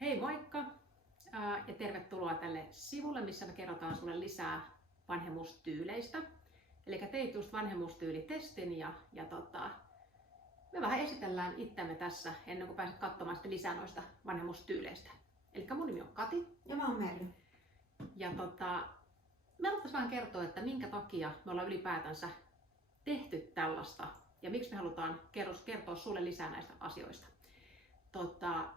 Hei moikka ja tervetuloa tälle sivulle, missä me kerrotaan sulle lisää vanhemmuustyyleistä. Eli teit just vanhemmuustyylitestin ja me vähän esitellään itseämme tässä ennen kuin pääset katsomaan sitten lisää noista vanhemmuustyyleistä. Eli mun nimi on Kati. Ja mä oon Mervi. Ja me haluttaisiin vähän kertoa, että minkä takia me ollaan ylipäätänsä tehty tällaista ja miksi me halutaan kertoa sulle lisää näistä asioista.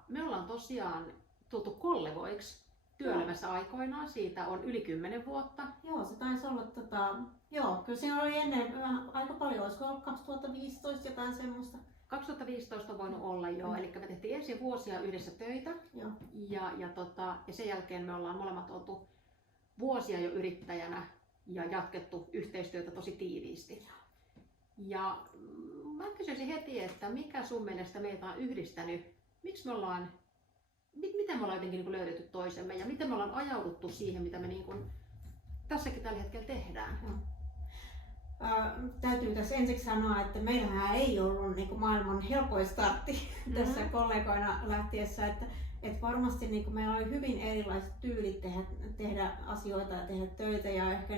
Me ollaan tosiaan tultu kollegoiksi työelämässä aikoinaan, siitä on yli 10 vuotta. Joo, se taisi olla, kyllä siinä oli ennen aika paljon, olisiko ollut 2015 jotain semmoista. 2015 on voinut olla jo, eli me tehtiin ensin vuosia yhdessä töitä. Joo. Ja sen jälkeen me ollaan molemmat oltu vuosia jo yrittäjänä ja jatkettu yhteistyötä tosi tiiviisti. Ja mä kysyisin heti, että mikä sun mielestä meitä on yhdistänyt, miksi me ollaan, miten me ollaan jotenkin löydetty toisemme ja miten me ollaan ajauduttu siihen, mitä me tässäkin tällä hetkellä tehdään? Täytyy tässä ensiksi sanoa, että meillähän ei ollut maailman helpoin startti tässä kollegoina lähtiessä, että varmasti meillä oli hyvin erilaiset tyylit tehdä asioita ja tehdä töitä ja ehkä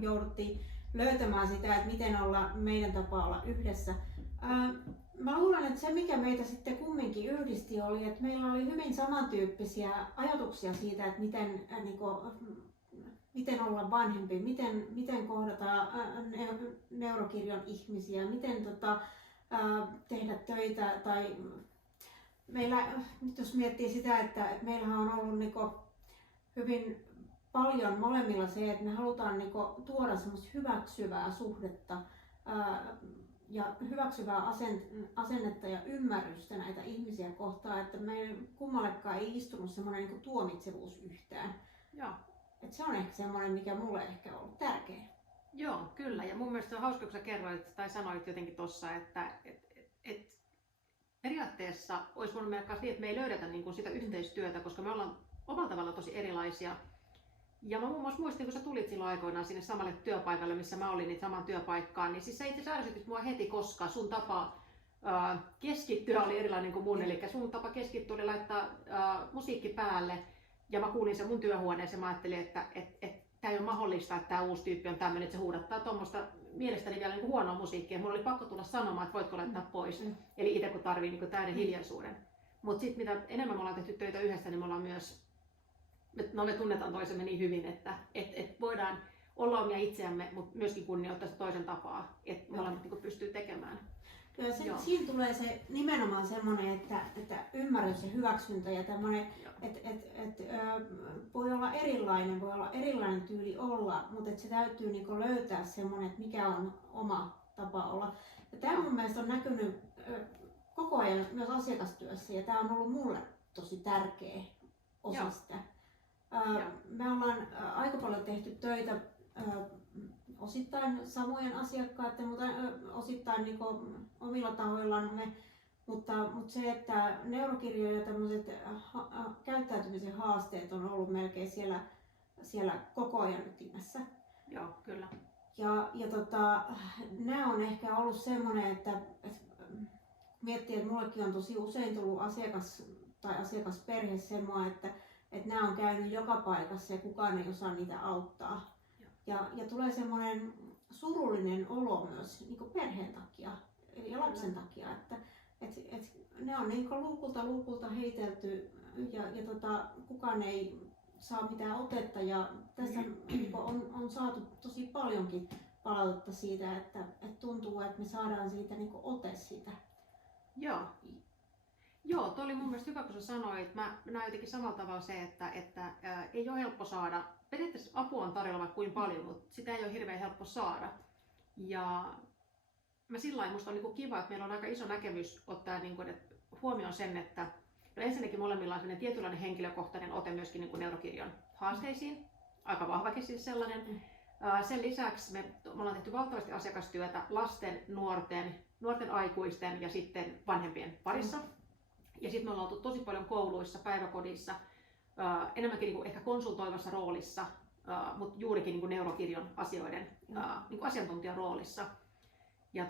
jouduttiin löytämään sitä, että miten olla meidän tapa olla yhdessä. Mä luulen, että se mikä meitä sitten kumminkin yhdisti oli, että meillä oli hyvin samantyyppisiä ajatuksia siitä, että miten olla vanhempi, miten kohdata neurokirjon ihmisiä, miten tehdä töitä. Tai meillä, nyt jos miettii sitä, että meillähän on ollut hyvin paljon molemmilla se, että me halutaan tuoda semmoista hyväksyvää suhdetta ja hyväksyvää asennetta ja ymmärrystä näitä ihmisiä kohtaan, että meillä kummallekaan ei istunut semmoinen tuomitsevuus yhtään. Joo. Et se on ehkä semmoinen, mikä mulle ehkä on ollut tärkeä. Joo, kyllä. Ja mun mielestä on hauska, kun sä kerroit tai sanoit jotenkin tuossa, että periaatteessa olisi voinut mennä niin, että me ei löydetä sitä yhteistyötä, koska me ollaan omalla tavalla tosi erilaisia. Ja mä muun muassa muistin, kun sä tulit silloin aikoinaan sinne samalle työpaikalle, missä mä olin, niin saman työpaikkaan, niin siis sä itse ärsytit mua heti, koska sun tapa keskittyä oli erilainen kuin mun. Eli sun tapa keskittyä oli laittaa musiikki päälle, ja mä kuulin sen mun työhuoneeseen, mä ajattelin, että tää ei ole mahdollista, että tää uusi tyyppi on tämmöinen, että se huudattaa tuommoista mielestäni vielä huonoa musiikkia. Mulla oli pakko tulla sanomaan, että voitko laittaa pois. Eli itse kun tarvii täyden hiljaisuuden. Mutta sitten mitä enemmän me ollaan tehty töitä yhdessä, niin me ollaan myös me tunnetaan toisemme niin hyvin, että voidaan olla omia itseämme, mutta myöskin kunnioittaa toisen tapaa, että molemmat pystyy tekemään. Ja siinä tulee se nimenomaan semmoinen, että ymmärrys ja hyväksyntä ja tämmöinen, että voi olla erilainen tyyli olla, mutta että se täytyy löytää semmoinen, että mikä on oma tapa olla. Ja tämä mun mielestä on näkynyt koko ajan myös asiakastyössä ja tämä on ollut mulle tosi tärkeä osa sitä. Me ollaan aika paljon tehty töitä osittain samojen asiakkaiden, mutta osittain omilla tahoillamme. Mutta se, että neurokirjo ja tämmöiset käyttäytymisen haasteet on ollut melkein siellä koko ajan ytimessä. Joo, kyllä. Ja nämä on ehkä ollut semmoinen, että miettii, että mullekin on tosi usein tullut asiakasperhe semmoinen, että nämä on käynyt joka paikassa ja kukaan ei osaa niitä auttaa. Ja tulee semmoinen surullinen olo myös perheen takia ja lapsen takia, että ne on luukulta heitelty ja kukaan ei saa mitään otetta. Ja tässä on saatu tosi paljonkin palautetta siitä, että tuntuu, että me saadaan siitä ote siitä. Joo, toi oli mun mielestä hyvä, kun sä sanoit. Mä näen jotenkin samalla tavalla se, että ei ole helppo saada. Periaatteessa apua on tarjolla vaikka kuin paljon, mutta sitä ei ole hirveän helppo saada. Ja sillä lailla musta on kiva, että meillä on aika iso näkemys ottaa huomioon sen, että ensinnäkin molemmilla on sellainen tietynlainen henkilökohtainen ote myöskin neurokirjon haasteisiin. Aika vahvakin siis sellainen. Sen lisäksi me ollaan tehty valtavasti asiakastyötä lasten, nuorten aikuisten ja sitten vanhempien parissa. Ja sitten me ollaan oltu tosi paljon kouluissa, päiväkodissa, enemmänkin ehkä konsultoivassa roolissa, mutta juurikin neurokirjon asioiden asiantuntijan roolissa. Ja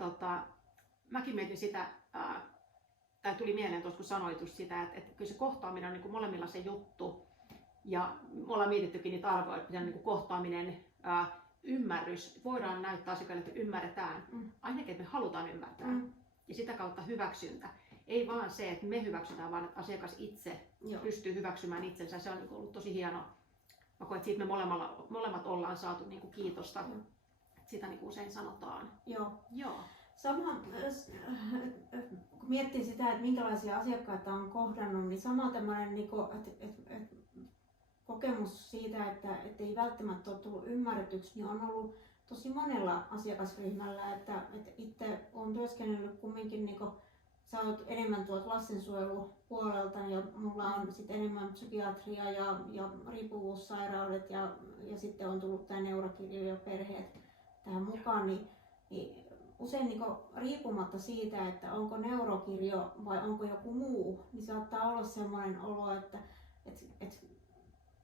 mäkin mietin sitä tai tuli mieleen tuossa kun sanoit just sitä, että kyllä se kohtaaminen on niin kuin molemmilla se juttu. Ja me ollaan mietittykin niitä arvoja, että niin kuin kohtaaminen, ymmärrys, voidaan näyttää asiakkaille, että ymmärretään, ainakin että me halutaan ymmärtää. Ja sitä kautta hyväksyntä. Ei vaan se, että me hyväksytään, vaan että asiakas itse pystyy hyväksymään itsensä. Se on niin kuin ollut tosi hieno. Mä koen, että siitä me molemmat ollaan saatu niin kuin kiitosta. Sitä niin kuin usein sanotaan. Joo. Sama, kun miettii sitä, että minkälaisia asiakkaita on kohdannut, niin sama tämmöinen kokemus siitä, että ei välttämättä ole tullut ymmärretyksi, niin on ollut tosi monella asiakasryhmällä, että itse olen työskennellyt kumminkin, niin kuin, sä olet enemmän tuolta lastensuojelupuolelta ja mulla on sitten enemmän psykiatria ja riippuvuussairaudet ja sitten on tullut tämä neurokirjo ja perheet tähän mukaan, niin usein niin riippumatta siitä, että onko neurokirjo vai onko joku muu, niin saattaa olla sellainen olo, että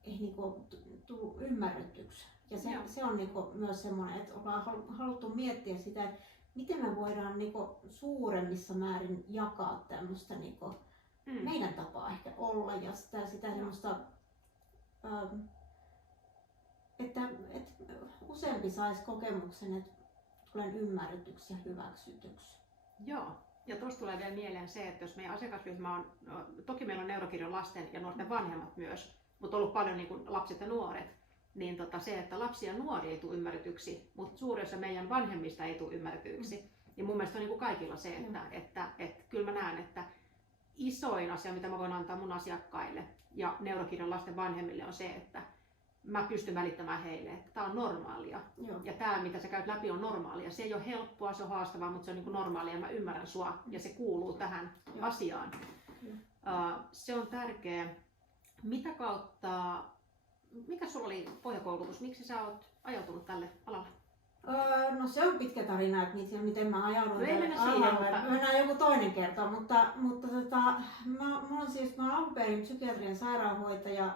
ei niin tullut ymmärretyksi. Ja se on niin myös sellainen, että ollaan haluttu miettiä sitä, että miten me voidaan niin suuremmissa määrin jakaa tämmöistä niin meidän tapaa ehkä olla ja sitä semmoista, että useampi saisi kokemuksen, että tulen ymmärretyksi ja hyväksytyksi. Joo. Ja tuosta tulee vielä mieleen se, että jos meidän asiakasryhmä on, toki meillä on neurokirjon lasten ja nuorten vanhemmat myös, mutta on ollut paljon niin kuin lapset ja nuoret, niin se, että lapsi ja nuori ei tule ymmärretyksi, mutta suurin osa meidän vanhemmista ei tule ymmärretyksi. Ja mun mielestä on niin kuin kaikilla se, että kyllä mä näen, että isoin asia, mitä mä voin antaa mun asiakkaille ja neurokirjon lasten vanhemmille on se, että mä pystyn välittämään heille, että tämä on normaalia. Ja tämä, mitä sä käyt läpi, on normaalia. Se ei ole helppoa, se on haastavaa, mutta se on niin kuin normaalia ja mä ymmärrän sua ja se kuuluu tähän asiaan. Se on tärkeä. Mitä kautta, mikä sulla oli pohjakoulutus? Miksi sä oot ajautunut tälle alalle? No se on pitkä tarina, että miten mä ajauduin tälle alalle. Mennään joku toinen kerta, mutta mä olen alun perin psykiatrian sairaanhoitaja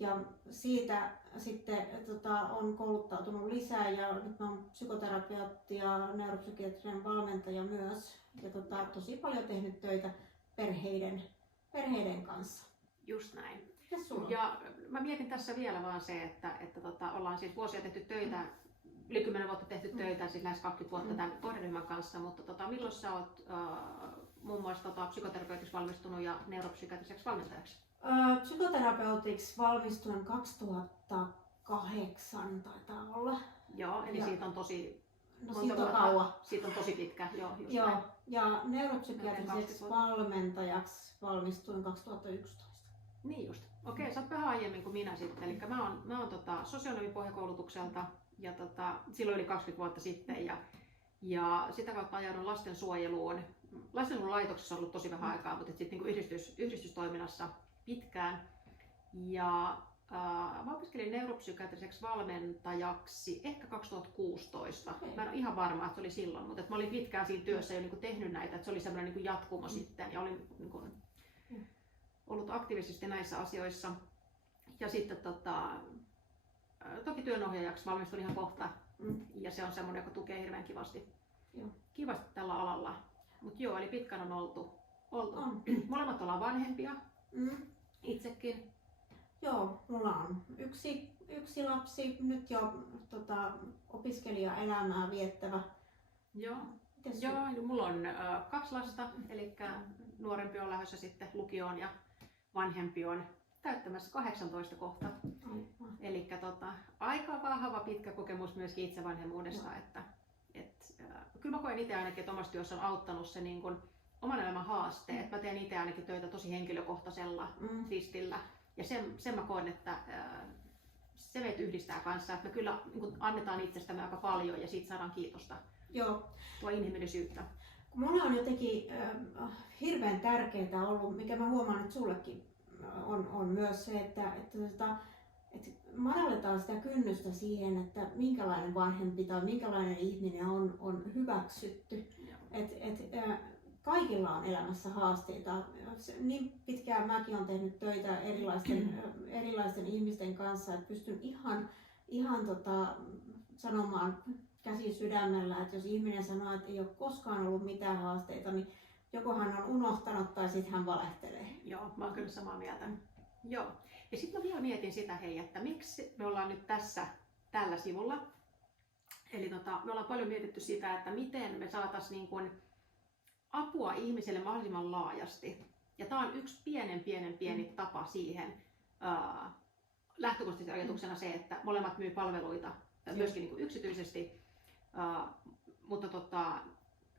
ja siitä sitten on kouluttautunut lisää ja nyt mä oon psykoterapeutti ja neuropsykiatrian valmentaja myös ja tosi paljon tehnyt töitä perheiden kanssa. Just näin. Ja mä mietin tässä vielä vaan se, että ollaan siis vuosia tehty töitä, yli 10 vuotta tehty töitä, siis lähes 20 vuotta tämän kohderyhmän kanssa, mutta milloin sä oot muun muassa psykoterapeutiksi valmistunut ja neuropsykiatriseksi valmentajaksi? Psykoterapeutiksi valmistuin 2008 taitaa olla. Joo, eli siitä on tosi siitä on kauan. Siitä on tosi pitkä, joo. Ja neuropsykiatriseksi valmentajaksi valmistuin 2011. Niin just. Okei, sä oot vähän aiemmin kuin minä sitten. Eli mä oon sosionomin pohjakoulutukselta ja silloin yli 20 vuotta sitten ja sitä kautta ajaudun lastensuojeluun. Lastensuojelulaitoksessa on ollut tosi vähän aikaa, mutta sitten niin yhdistystoiminnassa pitkään. Ja mä opiskelin neuropsykiatriseksi valmentajaksi ehkä 2016. Okay. Mä en ole ihan varma, että se oli silloin, mutta mä olin pitkään siinä työssä jo niin kuin tehnyt näitä, että se oli semmoinen niin kuin jatkumo sitten ja olin niin kuin ollut aktiivisesti näissä asioissa. Ja sitten toki työnohjaajaksi valmistun ihan kohta ja se on semmoinen, joka tukee hirveän kivasti tällä alalla. Mutta joo, eli pitkään on oltu. Molemmat ollaan vanhempia, itsekin. Joo, mulla on yksi lapsi, nyt jo opiskelijaelämää viettävä. Joo, mulla on 2 lasta, eli nuorempi on lähdössä sitten lukioon ja vanhempi on täyttämässä 18 kohta. Eli aika vahva pitkä kokemus myöskin itsevanhemmuudesta. Kyllä mä koen itse ainakin, että omassa työssä on auttanut se niin kun oman elämän haasteet. Mä teen itse ainakin töitä tosi henkilökohtaisella twistillä. Ja sen mä koen, että se meitä yhdistää kanssa, että me kyllä niin annetaan itsestämme aika paljon ja siitä saadaan kiitosta. Joo. Tuo inhimillisyyttä. Mulla on jotenkin hirveän tärkeää ollut, mikä mä huomaan, että sullekin on myös se, että madalletaan sitä kynnystä siihen, että minkälainen vanhempi tai minkälainen ihminen on hyväksytty. Kaikilla on elämässä haasteita. Niin pitkään mäkin olen tehnyt töitä erilaisten ihmisten kanssa, että pystyn ihan sanomaan käsi sydämellä, että jos ihminen sanoo, että ei ole koskaan ollut mitään haasteita, niin jokohan on unohtanut tai sitten hän valehtelee. Joo, mä oon kyllä samaa mieltä. Joo. Ja sitten mä vielä mietin sitä, hei, että miksi me ollaan nyt tässä tällä sivulla. Eli me ollaan paljon mietitty sitä, että miten me saataisiin niin kuin apua ihmiselle mahdollisimman laajasti. Ja tämä on yksi pieni tapa siihen. Lähtökohtaisesti ajatuksena se, että molemmat myy palveluita myöskin niin kuin yksityisesti, mutta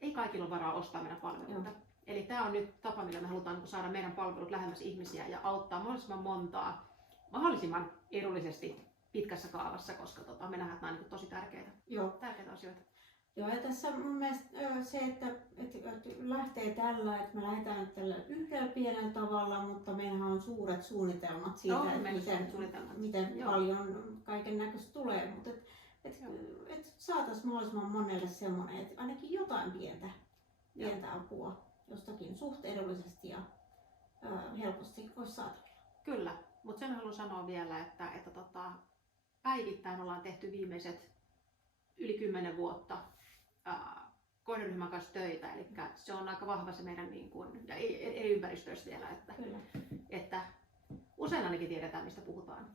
ei kaikilla ole varaa ostaa meidän palveluita. Eli tämä on nyt tapa, millä me halutaan saada meidän palvelut lähemmäs ihmisiä ja auttaa mahdollisimman montaa mahdollisimman edullisesti pitkässä kaavassa, koska me nähdään, että nämä on tosi tärkeitä asioita. Joo, ja tässä mun mielestä se, että lähtee tällä, että me lähdetään nyt tällä yhdellä pienellä tavalla, mutta meillähän on suuret suunnitelmat siitä, että miten paljon kaiken näköistä tulee, mutta et saataisiin mahdollisimman monelle semmoinen, että ainakin jotain pientä apua jostakin suht edullisesti ja helposti olisi saatavilla. Kyllä, mutta sen haluan sanoa vielä, että päivittäin ollaan tehty viimeiset yli 10 vuotta kohderyhmän kanssa töitä, eli se on aika vahva se meidän niin kuin, ja eri ympäristöissä vielä, että usein ainakin tiedetään, mistä puhutaan.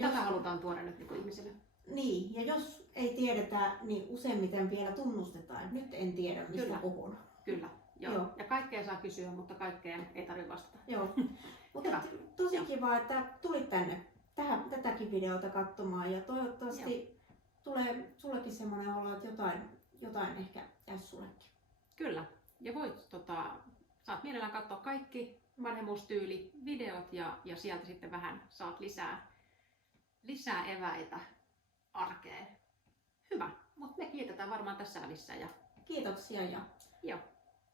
Tätä halutaan tuoda nyt niin kuin ihmisille. Niin, ja jos ei tiedetä, niin useimmiten vielä tunnustetaan, että nyt en tiedä, mistä puhun. Kyllä, joo. Ja kaikkea saa kysyä, mutta kaikkeen ei tarvitse vastata. Joo, mutta tosi kiva, että tulit tänne tätäkin videota katsomaan ja toivottavasti tulee sullekin semmoinen olo, että jotain ehkä jäisi sullekin. Kyllä, ja voit saat mielellään katsoa kaikki vanhemmuustyyli-videot ja sieltä sitten vähän saat lisää eväitä arkeen. Hyvä, mutta me kiitetään varmaan tässä välissä. Kiitoksia ja joo.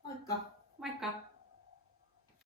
moikka! Moikka!